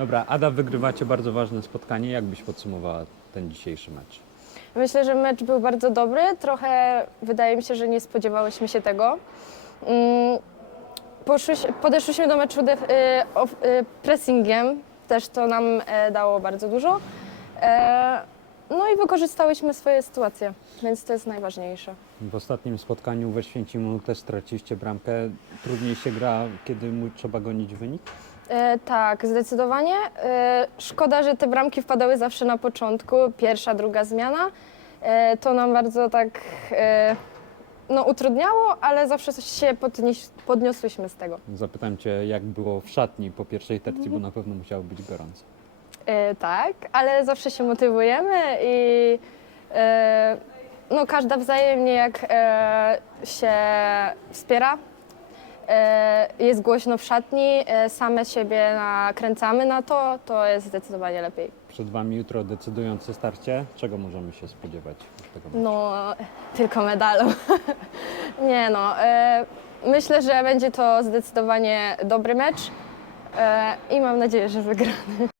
Dobra, Ada, wygrywacie bardzo ważne spotkanie. Jak byś podsumowała ten dzisiejszy mecz? Myślę, że mecz był bardzo dobry. Trochę wydaje mi się, że nie spodziewałyśmy się tego. Mm, Poszłyś, podeszłyśmy do meczu def, y, of, y, pressingiem, też to nam e, dało bardzo dużo. E, no i wykorzystałyśmy swoje sytuacje, więc to jest najważniejsze. W ostatnim spotkaniu we Święcimiu też straciliście bramkę. Trudniej się gra, kiedy mu trzeba gonić wynik? E, tak, zdecydowanie. E, szkoda, że te bramki wpadały zawsze na początku, pierwsza, druga zmiana. E, to nam bardzo tak e, no, utrudniało, ale zawsze się podnieś, podniosłyśmy z tego. Zapytam Cię, jak było w szatni po pierwszej tercji, bo na pewno musiało być gorąco. E, tak, ale zawsze się motywujemy i e, no, każda wzajemnie jak e, się wspiera. E, jest głośno w szatni, e, same siebie nakręcamy na to, to jest zdecydowanie lepiej. Przed Wami jutro decydujące starcie. Czego możemy się spodziewać z tego meczu? No, tylko medalu. Nie no, e, myślę, że będzie to zdecydowanie dobry mecz e, i mam nadzieję, że wygramy.